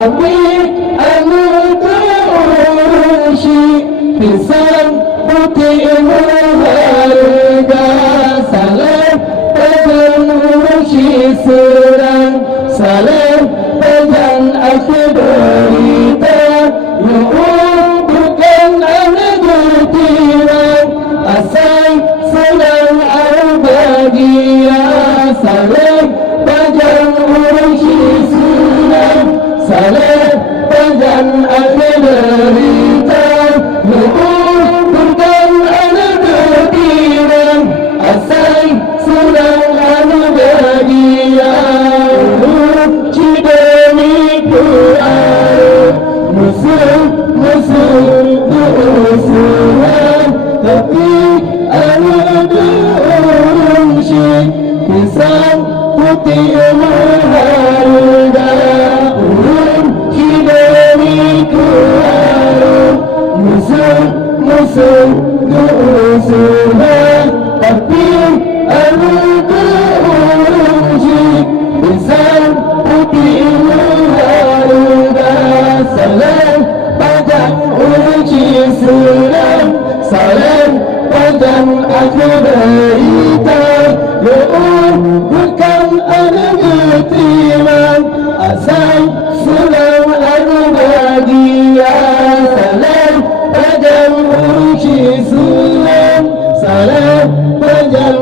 anu terursi pisan putih harga salam pejan ursi serang salam pejan akhir berita bukan anak bertiran asal senang al-bahagia salam pejan ursi serang salam pejan akhir berita bukan anak bertiran asal senang al-bahagia cidemi Quran musuh-musuhan tapi anak berursi pisang putih harga musuh-musuhan tapi anu terursi pisang putih harga salam padang uji sulam salam padang akhir berita bukan anak bertiman asal sulam anu bahagia salam padang uji sulam salam padang